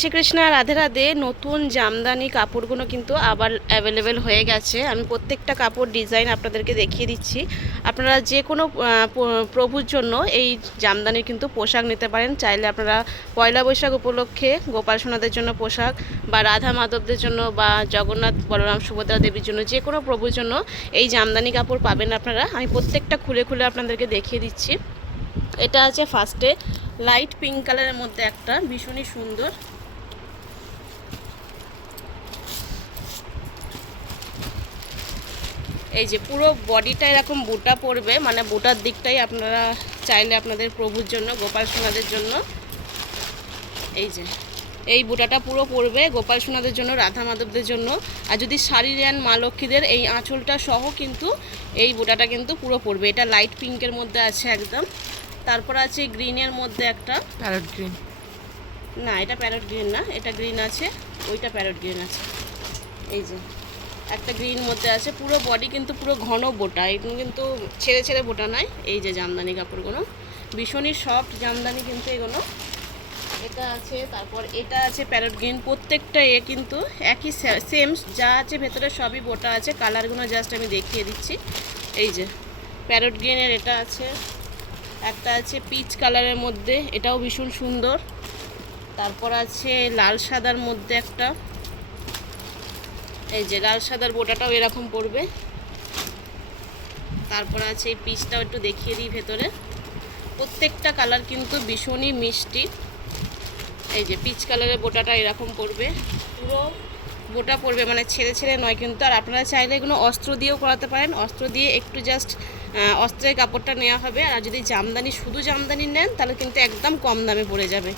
শ্রীকৃষ্ণ রাধে রাধে। নতুন জামদানি কাপড়গুলো কিন্তু আবার অ্যাভেলেবেল হয়ে গেছে। আমি প্রত্যেকটা কাপড় ডিজাইন আপনাদেরকে দেখিয়ে দিচ্ছি। আপনারা যে কোনো প্রভুর জন্য এই জামদানির কিন্তু পোশাক নিতে পারেন। চাইলে আপনারা পয়লা বৈশাখ উপলক্ষে গোপাল সোনাদের জন্য পোশাক, বা রাধা মাধবদের জন্য, বা জগন্নাথ বলরাম সুভদ্রা দেবীর জন্য, যে কোনো প্রভুর জন্য এই জামদানি কাপড় পাবেন আপনারা। আমি প্রত্যেকটা খুলে খুলে আপনাদেরকে দেখিয়ে দিচ্ছি। এটা আছে ফার্স্টে লাইট পিঙ্ক কালারের মধ্যে একটা ভীষণই সুন্দর। এই যে পুরো বডিটা এরকম বুটা পড়বে, মানে বুটার দিকটাই আপনারা চাইলে আপনাদের প্রভুর জন্য, গোপাল সোনাদের জন্য, এই যে এই বুটাটা পুরো পড়বে গোপাল সোনাদের জন্য, রাধা মাধবদের জন্য। আর যদি শাড়ি নেন মা লক্ষ্মীদের, এই আঁচলটা সহ কিন্তু এই বুটাটা কিন্তু পুরো পড়বে। এটা লাইট পিঙ্কের মধ্যে আছে একদম। তারপর আছে গ্রিনের মধ্যে একটা, প্যারট গ্রিন না এটা প্যারট গ্রিন না, এটা গ্রিন আছে, ওইটা প্যারট গ্রিন আছে। এই যে একটা গ্রিন মধ্যে আছে, পুরো বডি কিন্তু পুরো ঘন বোটা, এগুলো কিন্তু ছেড়ে ছেড়ে বোটা নয়। এই যে জামদানি কাপড়গুলো ভীষণই সফট জামদানি কিন্তু এগুলো। এটা আছে, তারপর এটা আছে প্যারট গ্রিন। প্রত্যেকটা কিন্তু একই সেম, যা আছে ভেতরে সবই বোটা আছে। কালারগুলো জাস্ট আমি দেখিয়ে দিচ্ছি। এই যে প্যারট গ্রিনের এটা আছে, একটা আছে পিচ কালারের মধ্যে, এটাও ভীষণ সুন্দর। তারপর আছে লাল সাদার মধ্যে একটা, এই যে লাল সাদার বোটাটাও এরকম পড়বে। তারপর আছে এই পিচটাও একটু দেখিয়ে দিই ভেতরে। প্রত্যেকটা কালার কিন্তু ভীষণই মিষ্টি। এই যে পিচ কালারের বোটাটা এরকম পড়বে, পুরো বোটা পড়বে, মানে ছেড়ে ছেড়ে নয় কিন্তু। আর আপনারা চাইলে এগুলো অস্ত্র দিয়েও করাতে পারেন, অস্ত্র দিয়ে একটু জাস্ট অস্ত্রের কাপড়টা নেওয়া হবে। আর যদি জামদানি, শুধু জামদানি নেন তাহলে কিন্তু একদম কম দামে পড়ে যাবে।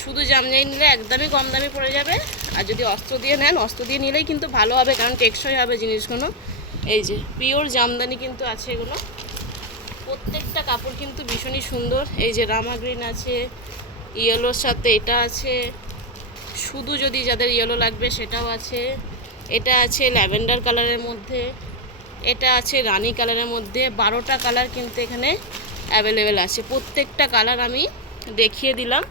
শুধু জামদানি নিলে একদমই কম দামে পড়ে যাবে। আর যদি অস্ত্র দিয়ে নেন, অস্ত্র দিয়ে নিলেই কিন্তু ভালো হবে, কারণ টেকসই হবে জিনিসগুলো। এই যে পিওর জামদানি কিন্তু আছে এগুলো। প্রত্যেকটা কাপড় কিন্তু ভীষণই সুন্দর। এই যে রামা গ্রিন আছে, ইয়েলোর সাথে এটা আছে, শুধু যদি যাদের ইয়েলো লাগবে সেটাও আছে। এটা আছে ল্যাভেন্ডার কালারের মধ্যে, এটা আছে রানি কালারের মধ্যে। 12টা কালার কিন্তু এখানে অ্যাভেলেবেল আছে। প্রত্যেকটা কালার আমি দেখিয়ে দিলাম।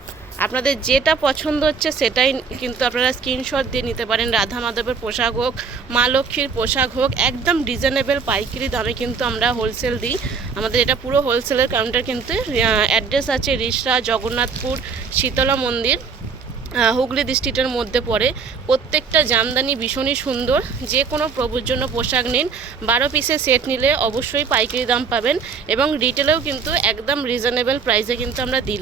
আপনাদের যেটা পছন্দ হচ্ছে সেটাই কিন্তু আপনারা স্ক্রিনশট দিয়ে নিতে পারেন। রাধা মাধবের পোশাক হোক, মা লক্ষ্মীর পোশাক হোক, একদম রিজনেবল পাইকারি দামে কিন্তু আমরা হোলসেল দিই। আমাদের এটা পুরো হোলসেলের কাউন্টার কিন্তু। অ্যাড্রেস আছে রিষড়া, জগন্নাথপুর, শীতলা মন্দির, হুগলি ডিস্ট্রিক্টের মধ্যে পড়ে। প্রত্যেকটা জামদানি ভীষণই সুন্দর। যে কোনো প্রভুর জন্য পোশাক নিন, 12 পিসের সেট নিলে অবশ্যই পাইকারি দাম পাবেন, এবং রিটেলেও কিন্তু একদম রিজনেবল প্রাইসে কিন্তু আমরা দিই।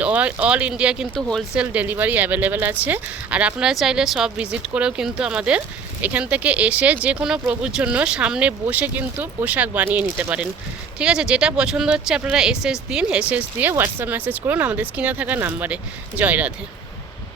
অল ইন্ডিয়া কিন্তু হোলসেল ডেলিভারি অ্যাভেলেবেল আছে। আর আপনারা চাইলে সব ভিজিট করেও কিন্তু আমাদের এখান থেকে এসে যে কোনো প্রভুর জন্য সামনে বসে কিন্তু পোশাক বানিয়ে নিতে পারেন। ঠিক আছে, যেটা পছন্দ হচ্ছে আপনারা এসএস দিন, এসএস দিয়ে হোয়াটসঅ্যাপ মেসেজ করুন আমাদের স্ক্রিনে থাকা নাম্বারে। জয় রাধে।